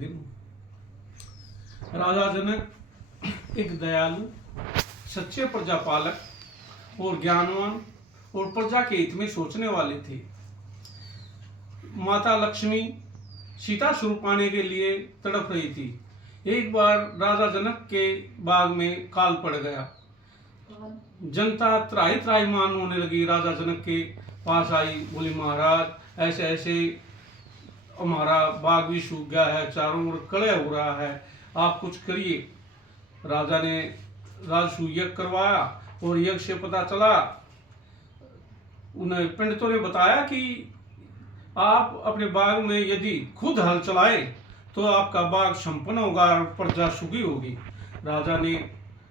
दिन। राजा जनक एक दयालु, सच्चे प्रजापालक और ज्ञानवान और प्रजा के हित में सोचने वाले थे। माता लक्ष्मी सीता स्वरूप पाने के लिए तड़प रही थी। एक बार राजा जनक के बाग में काल पड़ गया। जनता त्राही त्राहीमाम होने लगी। राजा जनक के पास आई, बोली महाराज ऐसे ऐसे हमारा बाग भी सूख गया है, चारों ओर कलह हो रहा है, आप कुछ करिए। राजा ने राजसूय यज्ञ करवाया और यज्ञ से पता चला, उन्हें पंडितों ने बताया कि आप अपने बाग में यदि खुद हल चलाए तो आपका बाग संपन्न होगा और प्रजा सुखी होगी। राजा ने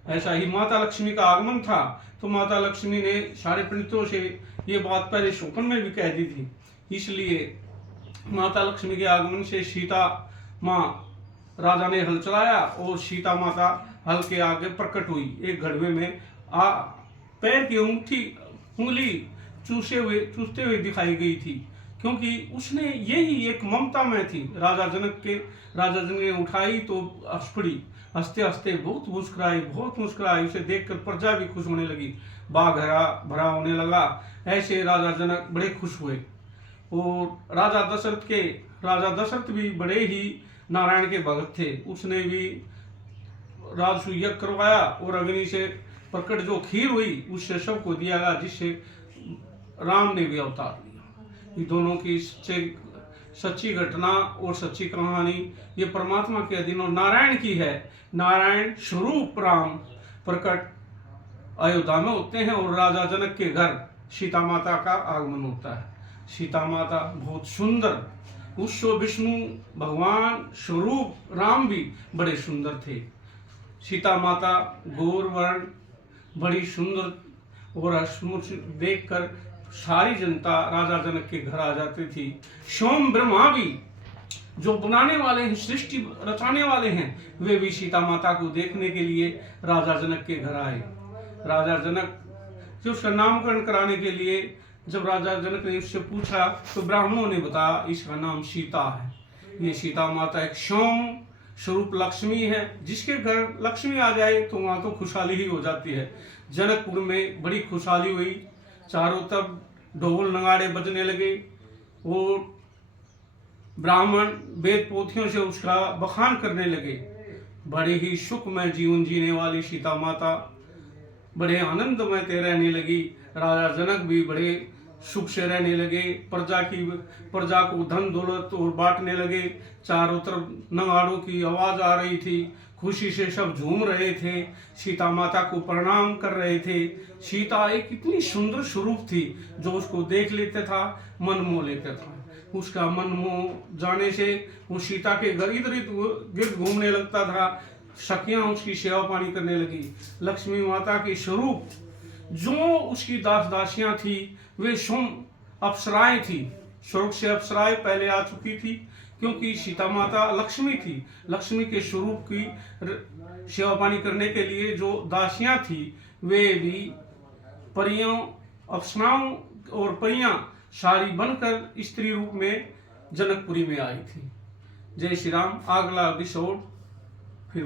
ऐसा ही, माता लक्ष्मी का आगमन था तो माता लक्ष्मी ने सारे पंडितों से ये बात पहले स्वप्न में भी कह दी थी। इसलिए माता लक्ष्मी के आगमन से सीता माँ राजा ने हल चलाया और सीता माता हल के आगे प्रकट हुई। एक घड़वे में पैर की उंगली चूसते हुए दिखाई गई थी, क्योंकि उसने यही एक ममता में थी। राजा जनक ने उठाई तो हंस पड़ी, हंसते हंसते बहुत मुस्कुराई। उसे देखकर प्रजा भी खुश होने लगी, बाग हरा भरा होने लगा। ऐसे राजा जनक बड़े खुश हुए। और राजा दशरथ भी बड़े ही नारायण के भक्त थे। उसने भी राजसूय यज्ञ करवाया और अग्नि से प्रकट जो खीर हुई उससे सबको दिया गया, जिससे राम ने भी अवतार लिया। ये दोनों की सच्ची घटना और सच्ची कहानी ये परमात्मा के अधीन और नारायण की है। नारायण स्वरूप राम प्रकट अयोध्या में होते हैं और राजा जनक के घर सीता माता का आगमन होता है। सीता माता बहुत सुंदर, उस विष्णु भगवान स्वरूप राम भी बड़े सुंदर थे। सीता माता गौर वर्ण, बड़ी सुंदर और हंसमुख देखकर सारी जनता राजा जनक के घर आ जाती थी। सोम ब्रह्मा भी जो बनाने वाले हैं, सृष्टि रचाने वाले हैं, वे भी सीता माता को देखने के लिए राजा जनक के घर आए। राजा जनक जो उसका नामकरण कराने के लिए जब राजा जनक ने उससे पूछा तो ब्राह्मणों ने बताया इसका नाम सीता है। ये सीता माता एक सोम स्वरूप लक्ष्मी है। जिसके घर लक्ष्मी आ जाए तो वहां तो खुशहाली ही हो जाती है। जनकपुर में बड़ी खुशहाली हुई, चारों तरफ ढोल नगाड़े बजने लगे और ब्राह्मण वेद पोथियों से उसका बखान करने लगे। बड़े ही सुखमय जीवन जीने वाली सीता माता बड़े आनंदमय रहने लगी। राजा जनक भी बड़े सुख से रहने लगे, प्रजा को धन दौलत और बांटने लगे। चारों तरफ नगाड़ों की आवाज आ रही थी, खुशी से सब झूम रहे थे, सीता माता को प्रणाम कर रहे थे। सीता एक इतनी सुंदर स्वरूप थी, जो उसको देख लेता था मन मोह लेता था। उसका मन मोह जाने से वो सीता के घर इधर गिर्द घूमने लगता था। सखियां उसकी सेवा पानी करने लगी। लक्ष्मी माता के स्वरूप जो उसकी दासियां थी वे सोम अप्सराएं थी। स्वर्ग से अप्सराएं पहले आ चुकी थी, क्योंकि सीता माता लक्ष्मी थी। लक्ष्मी के स्वरूप की सेवा पानी करने के लिए जो दासियां थी वे भी परियों, अप्सराओं और परियां सारी बनकर स्त्री रूप में जनकपुरी में आई थी। जय श्री राम। अगला एपिसोड फिर